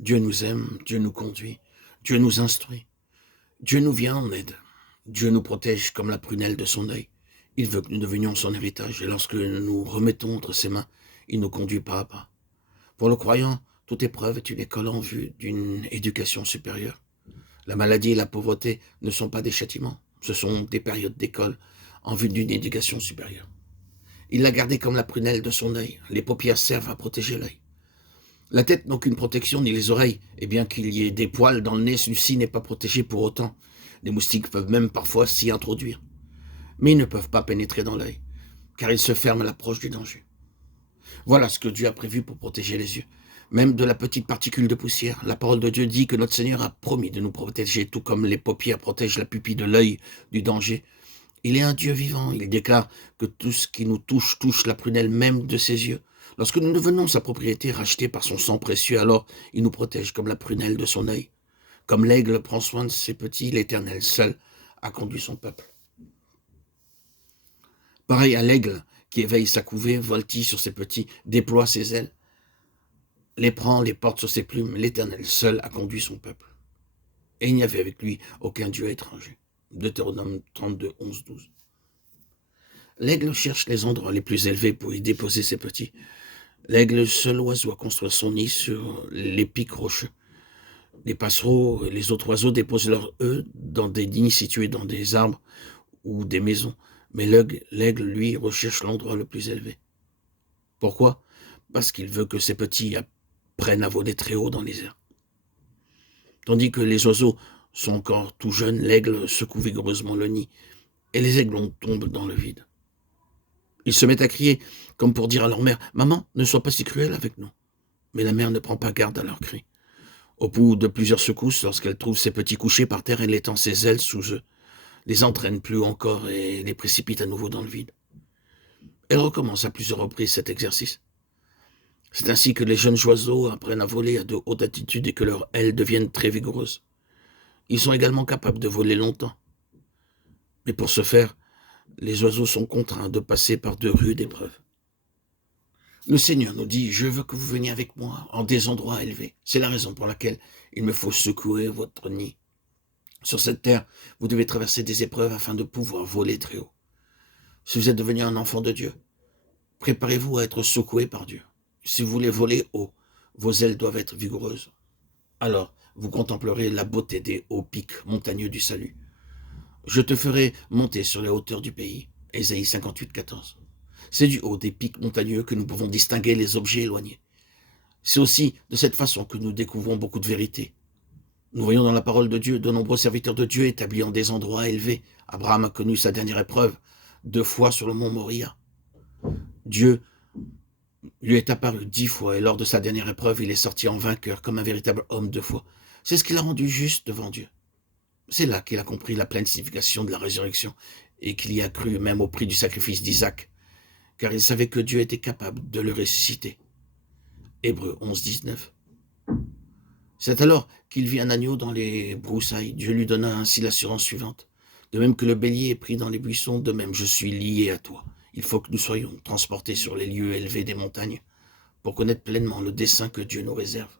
Dieu nous aime, Dieu nous conduit, Dieu nous instruit, Dieu nous vient en aide, Dieu nous protège comme la prunelle de son œil. Il veut que nous devenions son héritage et lorsque nous remettons entre ses mains, il nous conduit pas à pas. Pour le croyant, toute épreuve est une école en vue d'une éducation supérieure. La maladie et la pauvreté ne sont pas des châtiments, ce sont des périodes d'école en vue d'une éducation supérieure. Il l'a gardé comme la prunelle de son œil, les paupières servent à protéger l'œil. La tête n'a aucune protection, ni les oreilles, et bien qu'il y ait des poils dans le nez, celui-ci n'est pas protégé pour autant. Les moustiques peuvent même parfois s'y introduire. Mais ils ne peuvent pas pénétrer dans l'œil, car ils se ferment à l'approche du danger. Voilà ce que Dieu a prévu pour protéger les yeux. Même de la petite particule de poussière, la parole de Dieu dit que notre Seigneur a promis de nous protéger, tout comme les paupières protègent la pupille de l'œil du danger. Il est un Dieu vivant, il déclare que tout ce qui nous touche la prunelle même de ses yeux. Lorsque nous devenons sa propriété rachetée par son sang précieux, alors il nous protège comme la prunelle de son œil. Comme l'aigle prend soin de ses petits, l'Éternel seul a conduit son peuple. Pareil à l'aigle qui éveille sa couvée, voltille sur ses petits, déploie ses ailes, les prend, les porte sur ses plumes, l'Éternel seul a conduit son peuple. Et il n'y avait avec lui aucun Dieu étranger. Deutéronome 32, 11, 12. L'aigle cherche les endroits les plus élevés pour y déposer ses petits. L'aigle, seul oiseau à construire son nid sur les pics rocheux. Les passereaux et les autres oiseaux déposent leurs œufs dans des nids situés dans des arbres ou des maisons. Mais l'aigle, lui, recherche l'endroit le plus élevé. Pourquoi? Parce qu'il veut que ses petits apprennent à voler très haut dans les airs. Tandis que les oiseaux sont encore tout jeunes, l'aigle secoue vigoureusement le nid et les aiglons tombent dans le vide. Ils se mettent à crier, comme pour dire à leur mère, « Maman, ne sois pas si cruelle avec nous. » Mais la mère ne prend pas garde à leurs cris. Au bout de plusieurs secousses, lorsqu'elle trouve ses petits couchés par terre, elle étend ses ailes sous eux, les entraîne plus encore et les précipite à nouveau dans le vide. Elle recommence à plusieurs reprises cet exercice. C'est ainsi que les jeunes oiseaux apprennent à voler à de hautes altitudes et que leurs ailes deviennent très vigoureuses. Ils sont également capables de voler longtemps. Mais pour ce faire, les oiseaux sont contraints de passer par de rudes épreuves. Le Seigneur nous dit, je veux que vous veniez avec moi en des endroits élevés. C'est la raison pour laquelle il me faut secouer votre nid. Sur cette terre, vous devez traverser des épreuves afin de pouvoir voler très haut. Si vous êtes devenu un enfant de Dieu, préparez-vous à être secoué par Dieu. Si vous voulez voler haut, vos ailes doivent être vigoureuses. Alors, vous contemplerez la beauté des hauts pics montagneux du salut. Je te ferai monter sur les hauteurs du pays. Ésaïe 58, 14. C'est du haut des pics montagneux que nous pouvons distinguer les objets éloignés. C'est aussi de cette façon que nous découvrons beaucoup de vérités. Nous voyons dans la parole de Dieu de nombreux serviteurs de Dieu établis en des endroits élevés. Abraham a connu sa dernière épreuve 2 fois sur le mont Moria. Dieu lui est apparu 10 fois et lors de sa dernière épreuve, il est sorti en vainqueur comme un véritable homme de foi. C'est ce qui l'a rendu juste devant Dieu. C'est là qu'il a compris la pleine signification de la résurrection et qu'il y a cru même au prix du sacrifice d'Isaac, car il savait que Dieu était capable de le ressusciter. Hébreux 11, 19. C'est alors qu'il vit un agneau dans les broussailles. Dieu lui donna ainsi l'assurance suivante. De même que le bélier est pris dans les buissons, de même je suis lié à toi. Il faut que nous soyons transportés sur les lieux élevés des montagnes pour connaître pleinement le dessein que Dieu nous réserve.